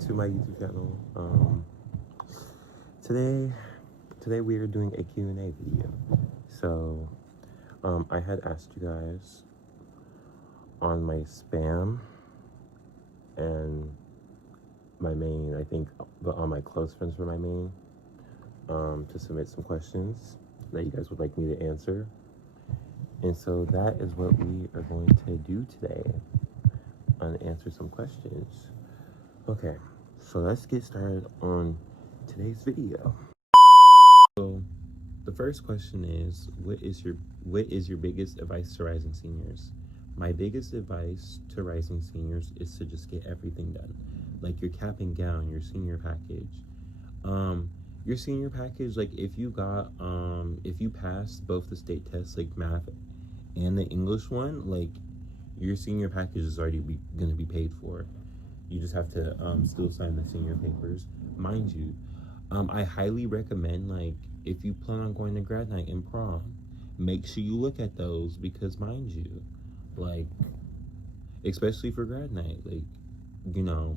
to my YouTube channel. Today, today we are doing a Q&A video. So, I had asked you guys on my spam and my main, I think, but on my close friends for my main, to submit some questions that you guys would like me to answer. And so that is what we are going to do today, and answer some questions. Okay, so let's get started on today's video. So the first question is, what is your biggest advice to rising seniors? My biggest advice to rising seniors is to just get everything done. Like your cap and gown, your senior package. Your senior package, like if you passed both the state tests, like math and the English one, like your senior package is already gonna be paid for. You just have to still sign the senior papers. Mind you, I highly recommend, like, if you plan on going to grad night and prom, make sure you look at those, because mind you, like, especially for grad night, like, you know,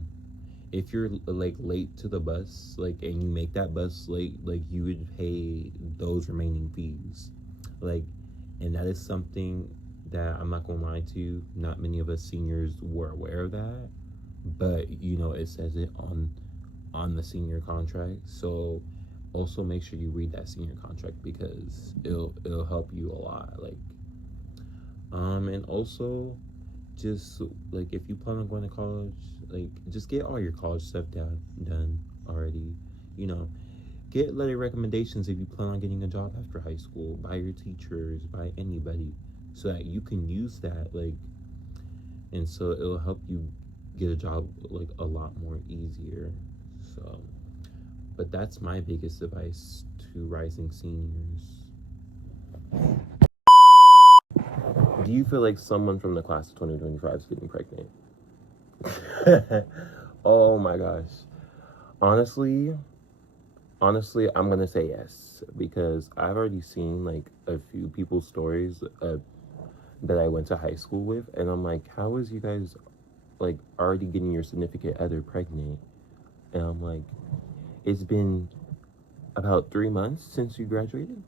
if you're like late to the bus, like, and you make that bus late, like, you would pay those remaining fees, like, and that is something that I'm not gonna lie to you, not many of us seniors were aware of that, but you know, it says it on the senior contract. So also make sure you read that senior contract, because it'll help you a lot. Like, and also, just like, if you plan on going to college, like, just get all your college stuff done already. You know, get letter recommendations if you plan on getting a job after high school, by your teachers, by anybody, so that you can use that, like, and so it'll help you get a job, like, a lot more easier. So, but that's my biggest advice to rising seniors. Do you feel like someone from the class of 2025 is getting pregnant? Oh my gosh. Honestly, I'm gonna say yes, because I've already seen like a few people's stories that I went to high school with, and I'm like, how is you guys like already getting your significant other pregnant? And I'm like, it's been about 3 months since you graduated.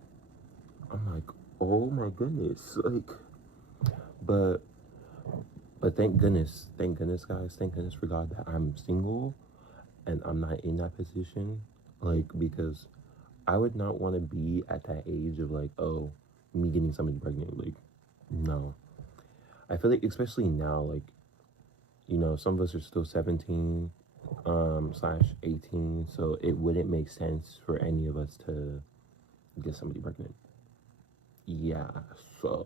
I'm like, oh my goodness, like, but thank goodness, guys, thank goodness for God that I'm single and I'm not in that position, like, because I would not want to be at that age of like, oh, me getting somebody pregnant, like, no. I feel like, especially now, like, you know, some of us are still 17 slash 18, so it wouldn't make sense for any of us to get somebody pregnant. Yeah, so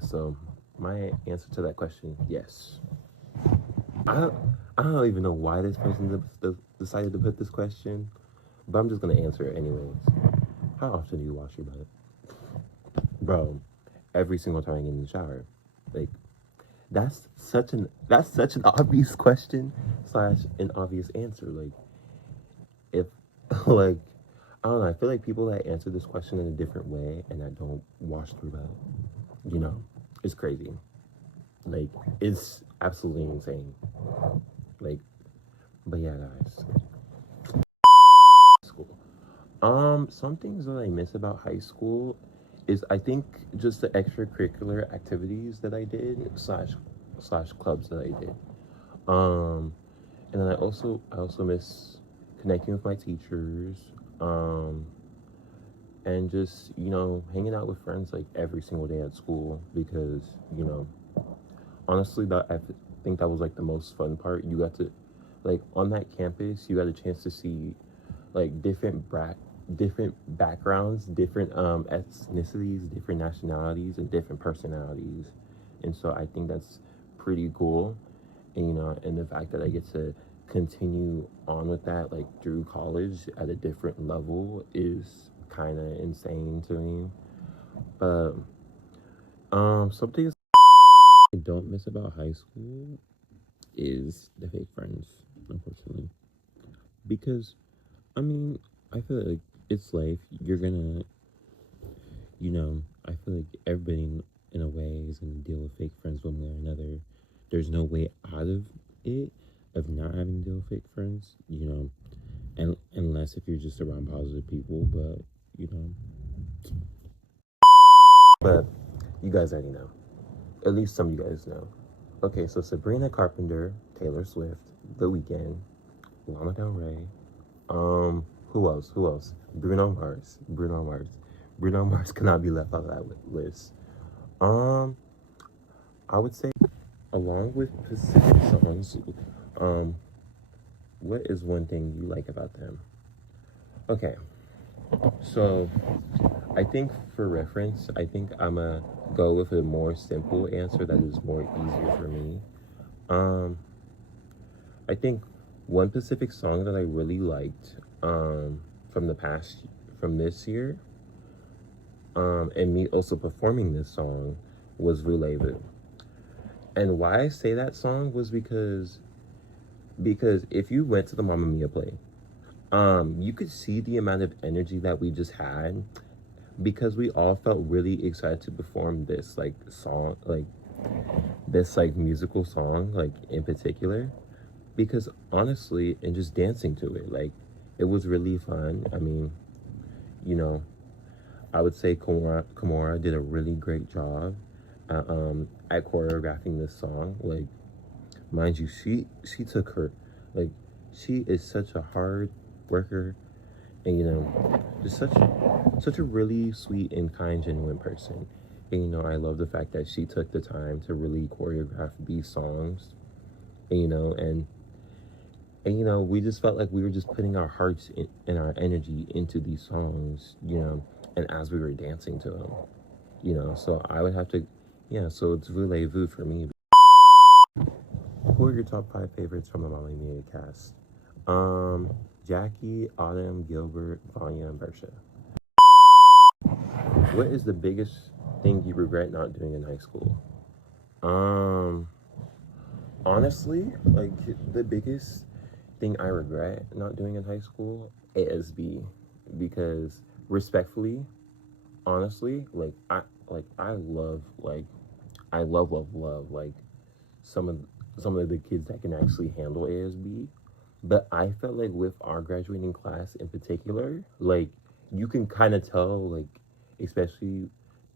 so my answer to that question, yes. I I don't even know why this person decided to put this question, but I'm just gonna answer it anyways. How often do you wash your butt? Bro, every single time I get in the shower. Like, that's such an obvious question slash an obvious answer. Like, if like, I don't know, I feel like people that answer this question in a different way and that don't wash their butt, you know, it's crazy. Like, it's absolutely insane. Like, but yeah, guys. School. Some things that I miss about high school is, I think, just the extracurricular activities that I did slash clubs that I did. Um, and then I also miss connecting with my teachers. Um, and just, you know, hanging out with friends like every single day at school, because, you know, honestly, that I think that was like the most fun part. You got to, like, on that campus, you got a chance to see like different backgrounds, different ethnicities, different nationalities, and different personalities. And so I think that's pretty cool. And you know, and the fact that I get to continue on with that, like, through college at a different level, is kind of insane to me. But something I don't miss about high school is the fake friends, unfortunately. Because, I mean, I feel like it's life. You're gonna, you know, I feel like everybody in a way is gonna deal with fake friends one way or another. There's no way out of it of not having to deal with fake friends, and unless if you're just around positive people, but you know. But you guys already know. At least some of you guys know. Okay, so Sabrina Carpenter, Taylor Swift, The Weeknd, Lana Del Rey. Who else? Who else? Bruno Mars. Bruno Mars. Bruno Mars cannot be left out of that list. Um, I would say, along with Pacific songs, um, what is one thing you like about them? Okay, so I think for reference, I think I'm gonna go with a more simple answer that is more easier for me. Um, I think one Pacific song that I really liked from the past, from this year, and me also performing this song was Voulez-Vous. And why I say that song was because if you went to the Mamma Mia play, you could see the amount of energy that we just had because we all felt really excited to perform this like song, like this like musical song, like in particular. Because honestly, and just dancing to it, like it was really fun. I mean, you know, I would say Kimora did a really great job at choreographing this song. Like, mind you, she took her, like, she is such a hard worker, and just such a really sweet and kind, genuine person. And I love the fact that she took the time to really choreograph these songs, and we just felt like we were just putting our hearts and our energy into these songs, and as we were dancing to them, so I would have to, yeah, so it's Voulez-Vous for me. Who are your top 5 favorites from the Mamma Mia cast? Jackie, Autumn, Gilbert, Vanya, and Bersha. What is the biggest thing you regret not doing in high school? Honestly, like the biggest thing I regret not doing in high school, ASB, because respectfully, honestly, I love like some of the kids that can actually handle ASB, but I felt like with our graduating class in particular, like you can kind of tell, like especially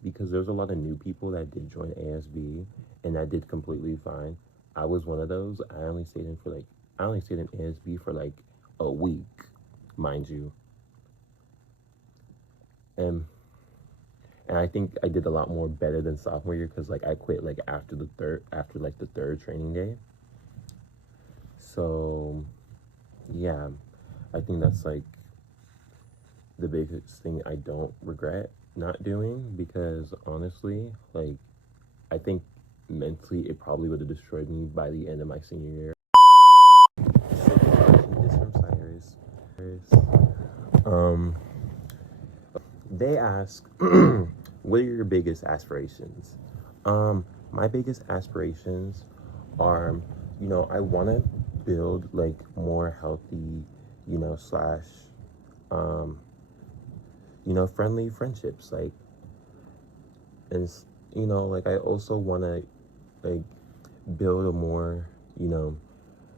because there's a lot of new people that did join ASB and that did completely fine. I was one of those. I only stayed in ASB for like a week, mind you, and and I think I did a lot more better than sophomore year because like I quit like after like the third training day. So yeah, I think that's like the biggest thing I don't regret not doing because honestly, like I think mentally it probably would have destroyed me by the end of my senior year. So the question is from Cyrus. Um, they ask, what are your biggest aspirations? My biggest aspirations are, I want to build like more healthy, slash, um, friendly friendships. Like, and like I also want to like build a more,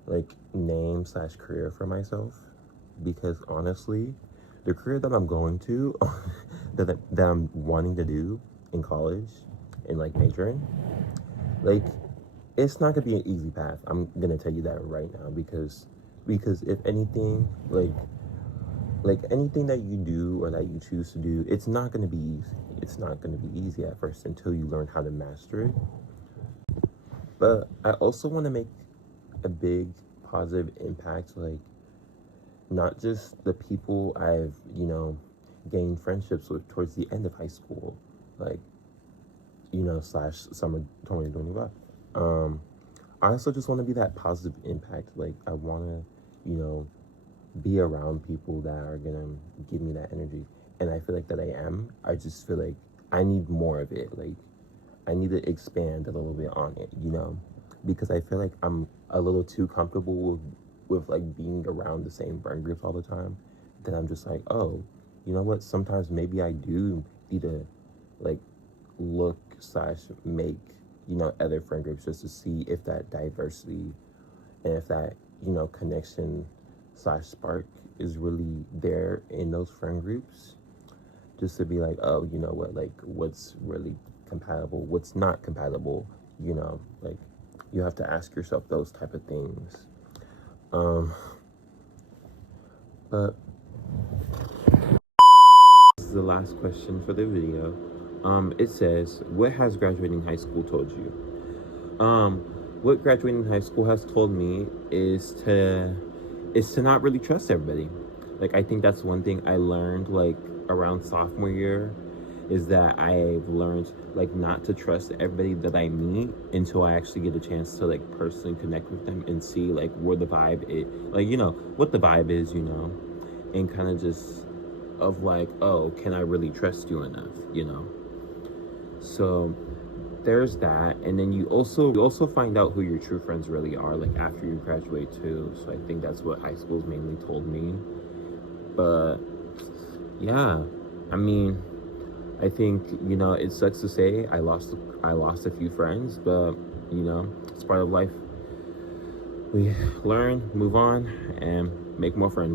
like name slash career for myself because honestly, the career that I'm going to, that I'm wanting to do in college and like majoring, like it's not gonna be an easy path. I'm gonna tell you that right now because if anything, like anything that you do or that you choose to do, it's not gonna be easy. It's not gonna be easy at first until you learn how to master it. But I also want to make a big positive impact, like not just the people I've, gained friendships with towards the end of high school, like, slash summer 2021. I also just want to be that positive impact. Like, I want to, be around people that are going to give me that energy. And I feel like that I am. I just feel like I need more of it. Like, I need to expand a little bit on it, because I feel like I'm a little too comfortable with like being around the same friend groups all the time. Then I'm just like, oh, you know what? Sometimes maybe I do need to like look slash make other friend groups just to see if that diversity and if that, connection slash spark is really there in those friend groups, just to be like, oh, you know what, like, what's really compatible, what's not compatible, like, you have to ask yourself those type of things. But this is the last question for the video. It says, what has graduating high school told you? What graduating high school has told me is to not really trust everybody. Like, I think that's one thing I learned, like, around sophomore year, is that I've learned, like, not to trust everybody that I meet until I actually get a chance to, like, personally connect with them and see, like, where the vibe is, like, what the vibe is, and kind of just of like, oh, can I really trust you enough, So there's that. And then you also find out who your true friends really are, like, after you graduate too. So I think that's what high school's mainly told me. But yeah, I mean, I think, it sucks to say I lost a few friends, but it's part of life. We learn, move on, and make more friends.